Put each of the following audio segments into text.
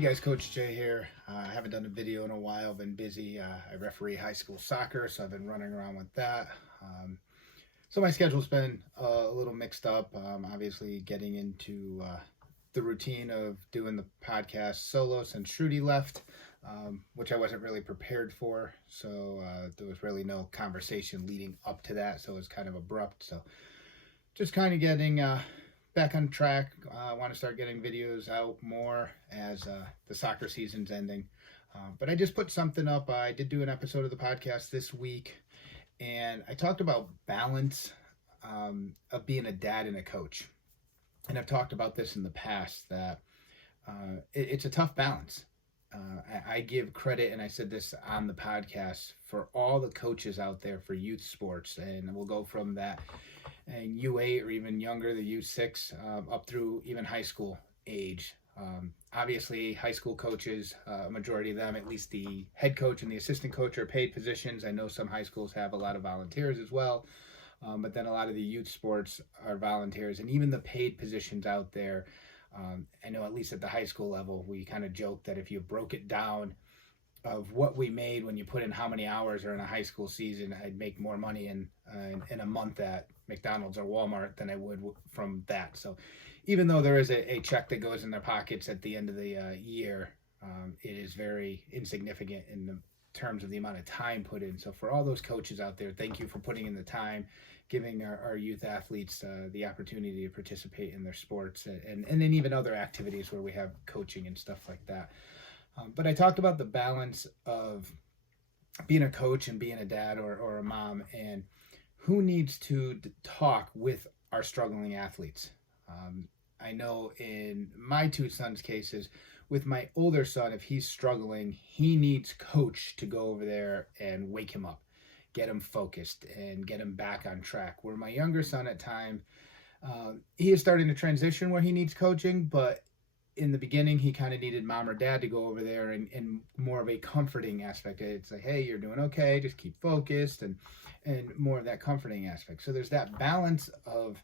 Hey guys, Coach Jay here. I haven't done a video in a while, been busy. I referee high school soccer, so I've been running around with that. So my schedule's been a little mixed up. Obviously, getting into the routine of doing the podcast solo since Shruti left, which I wasn't really prepared for. So there was really no conversation leading up to that, so it was kind of abrupt. So just kind of getting back on track. I want to start getting videos out more as the soccer season's ending. But I just put something up. I did do an episode of the podcast this week, and I talked about balance of being a dad and a coach. And I've talked about this in the past that it's a tough balance. I give credit, and I said this on the podcast, for all the coaches out there for youth sports, and we'll go from that and U8 or even younger, the U6, up through even high school age. Obviously, high school coaches, a majority of them, at least the head coach and the assistant coach, are paid positions. I know some high schools have a lot of volunteers as well, but then a lot of the youth sports are volunteers, and even the paid positions out there. I know at least at the high school level, we kind of joke that if you broke it down of what we made when you put in how many hours are in a high school season, I'd make more money in a month at McDonald's or Walmart than I would from that. So even though there is a check that goes in their pockets at the end of the year, it is very insignificant in the terms of the amount of time put in. So for all those coaches out there, thank you for putting in the time, giving our youth athletes the opportunity to participate in their sports and then even other activities where we have coaching and stuff like that. But I talked about the balance of being a coach and being a dad or a mom, and who needs to talk with our struggling athletes. I know in my two sons' cases, with my older son, if he's struggling, he needs coach to go over there and wake him up, get him focused, and get him back on track. Where my younger son at time, he is starting to transition where he needs coaching, but in the beginning, he kind of needed mom or dad to go over there and more of a comforting aspect. It's like, hey, you're doing okay, just keep focused, and more of that comforting aspect. So there's that balance of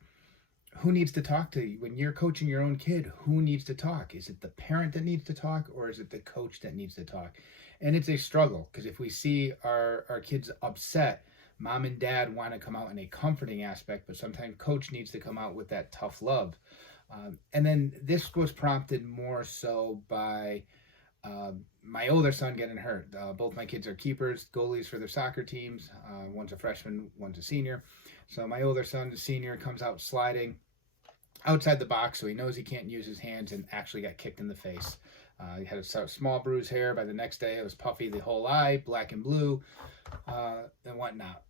who needs to talk to you. When you're coaching your own kid, who needs to talk? Is it the parent that needs to talk, or is it the coach that needs to talk? And it's a struggle, because if we see our kids upset, mom and dad want to come out in a comforting aspect, but sometimes coach needs to come out with that tough love. And then this was prompted more so by my older son getting hurt. Both my kids are keepers, goalies for their soccer teams. One's a freshman, one's a senior. So my older son, the senior, comes out sliding outside the box, so he knows he can't use his hands, and actually got kicked in the face. He had a small bruise here. By the next day, it was puffy the whole eye, black and blue, and whatnot.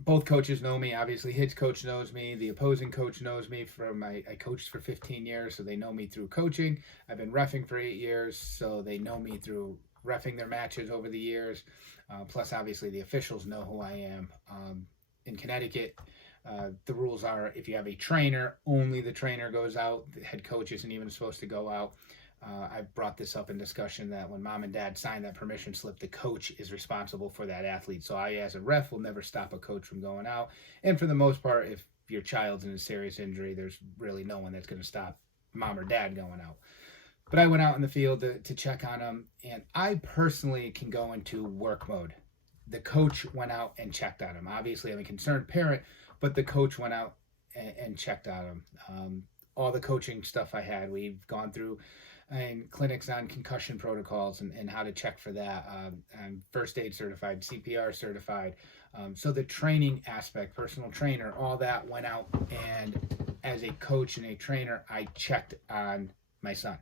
Both coaches know me. Obviously, his coach knows me. The opposing coach knows me I coached for 15 years, so they know me through coaching. I've been reffing for 8 years, so they know me through reffing their matches over the years. Plus, obviously, the officials know who I am. In Connecticut, the rules are if you have a trainer, only the trainer goes out. The head coach isn't even supposed to go out. I brought this up in discussion that when mom and dad sign that permission slip, the coach is responsible for that athlete. So I, as a ref, will never stop a coach from going out. And for the most part, if your child's in a serious injury, there's really no one that's going to stop mom or dad going out. But I went out in the field to check on them, and I personally can go into work mode. The coach went out and checked on him. Obviously, I'm a concerned parent, but the coach went out and checked on him. All the coaching stuff I had, we've gone through and clinics on concussion protocols and how to check for that. I'm first aid certified, CPR certified. So the training aspect, personal trainer, all that went out. And as a coach and a trainer, I checked on my son.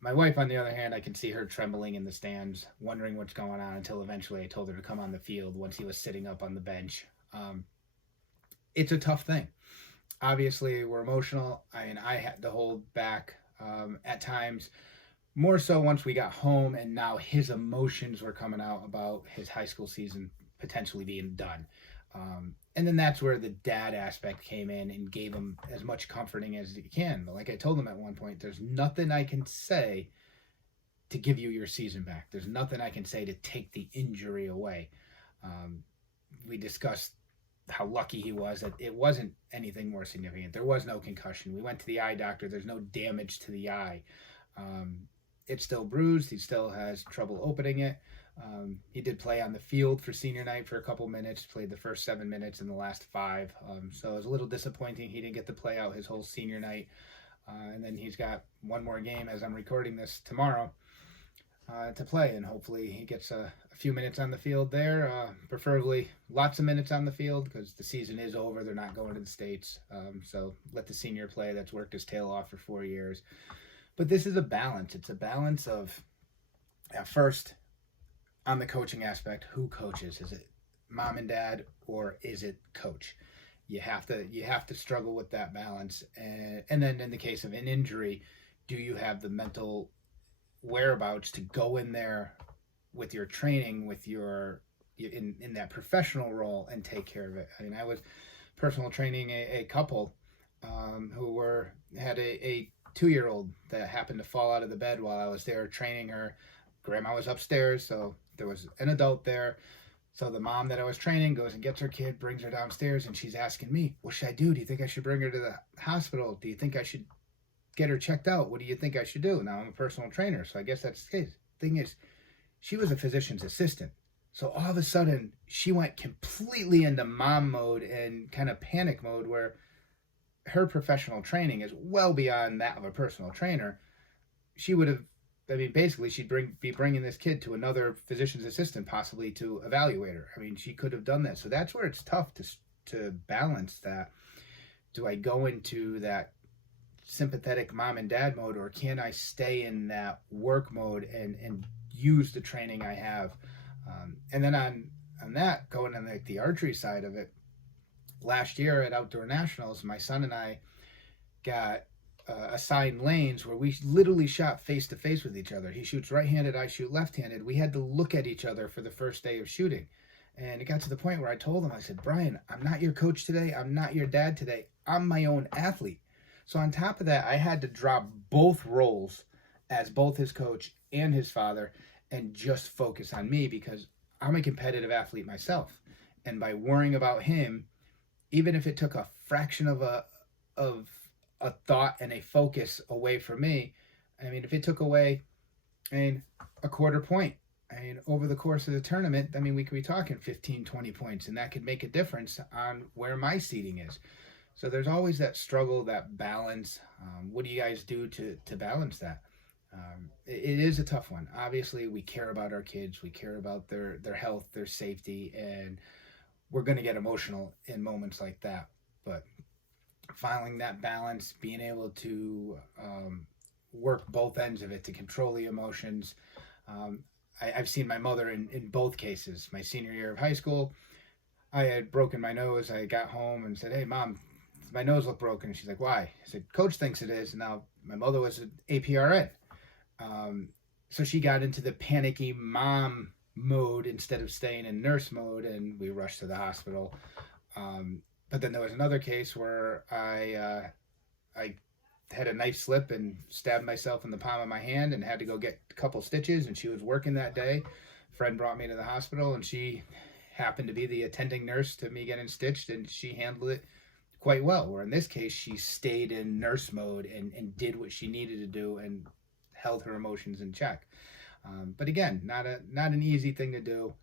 My wife, on the other hand, I could see her trembling in the stands, wondering what's going on, until eventually I told her to come on the field once he was sitting up on the bench. It's a tough thing. Obviously, we're emotional. I had to hold back at times, more so once we got home, and now his emotions were coming out about his high school season potentially being done. And then that's where the dad aspect came in and gave him as much comforting as he can. But like I told him at one point, there's nothing I can say to give you your season back. There's nothing I can say to take the injury away. We discussed how lucky he was that it wasn't anything more significant. There was no concussion. We went to the eye doctor. There's no damage to the eye. It's still bruised. He still has trouble opening it. He did play on the field for senior night for a couple minutes, played the first 7 minutes in the last five. So it was a little disappointing he didn't get to play out his whole senior night. And then he's got one more game as I'm recording this tomorrow to play, and hopefully he gets a few minutes on the field there, preferably lots of minutes on the field because the season is over. They're not going to the States. So let the senior play that's worked his tail off for 4 years. But this is a balance. It's a balance of, at first, on the coaching aspect, who coaches? Is it mom and dad, or is it coach? You have to struggle with that balance. And then in the case of an injury, do you have the mental whereabouts to go in there with your training, with your in that professional role and take care of it? I mean, I was personal training a couple who had a 2-year-old that happened to fall out of the bed while I was there training her. Grandma was upstairs, so there was an adult there. So the mom that I was training goes and gets her kid, brings her downstairs, and she's asking me, what should I do? Do you think I should bring her to the hospital? Do you think I should get her checked out? What do you think I should do? Now, I'm a personal trainer, so I guess that's the case. Thing is, she was a physician's assistant. So all of a sudden, she went completely into mom mode and kind of panic mode, where her professional training is well beyond that of a personal trainer. She would have, I mean, basically, she'd be bringing this kid to another physician's assistant, possibly to evaluate her. I mean, she could have done that. So that's where it's tough to balance that. Do I go into that sympathetic mom and dad mode, or can I stay in that work mode and use the training I have? And then on that, going on the archery side of it, last year at Outdoor Nationals, my son and I got assigned lanes where we literally shot face to face with each other. He shoots right-handed, I shoot left-handed. We had to look at each other for the first day of shooting. And it got to the point where I told him, I said, Brian, I'm not your coach today. I'm not your dad today. I'm my own athlete. So on top of that, I had to drop both roles as both his coach and his father and just focus on me, because I'm a competitive athlete myself. And by worrying about him, even if it took a fraction of a thought and a focus away from me, I mean, if it took away, a quarter point, over the course of the tournament, I mean, we could be talking 15, 20 points, and that could make a difference on where my seating is. So there's always that struggle, that balance. What do you guys do to balance that? It is a tough one. Obviously, we care about our kids. We care about their health, their safety, and we're going to get emotional in moments like that. But finding that balance, being able to work both ends of it to control the emotions. I've seen my mother in both cases. My senior year of high school, I had broken my nose. I got home and said, hey, Mom, my nose looked broken. And she's like, why? I said, Coach thinks it is. And now my mother was an APRN. So she got into the panicky mom mode instead of staying in nurse mode, and we rushed to the hospital. But then there was another case where I had a knife slip and stabbed myself in the palm of my hand and had to go get a couple stitches, and she was working that day. Friend brought me to the hospital, and she happened to be the attending nurse to me getting stitched, and she handled it quite well. Where in this case, she stayed in nurse mode and did what she needed to do and held her emotions in check. But again, not an easy thing to do.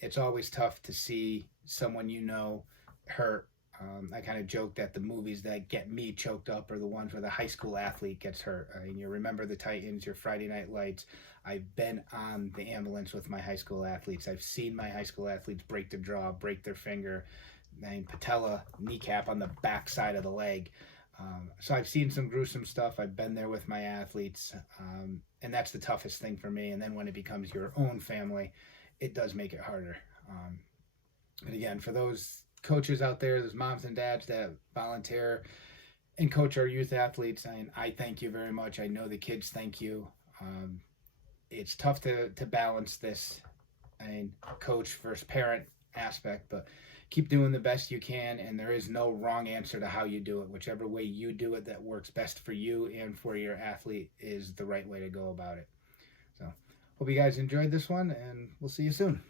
It's always tough to see someone hurt. I kind of joke that the movies that get me choked up are the ones where the high school athlete gets hurt. I mean, you remember the Titans, your Friday Night Lights. I've been on the ambulance with my high school athletes. I've seen my high school athletes break their jaw, break their finger, patella, kneecap on the back side of the leg. So I've seen some gruesome stuff. I've been there with my athletes, and that's the toughest thing for me. And then when it becomes your own family, it does make it harder. But again, for those coaches out there, those moms and dads that volunteer and coach our youth athletes, I thank you very much. I know the kids thank you. It's tough to balance this coach versus parent aspect, but keep doing the best you can, and there is no wrong answer to how you do it. Whichever way you do it that works best for you and for your athlete is the right way to go about it. So hope you guys enjoyed this one, and we'll see you soon.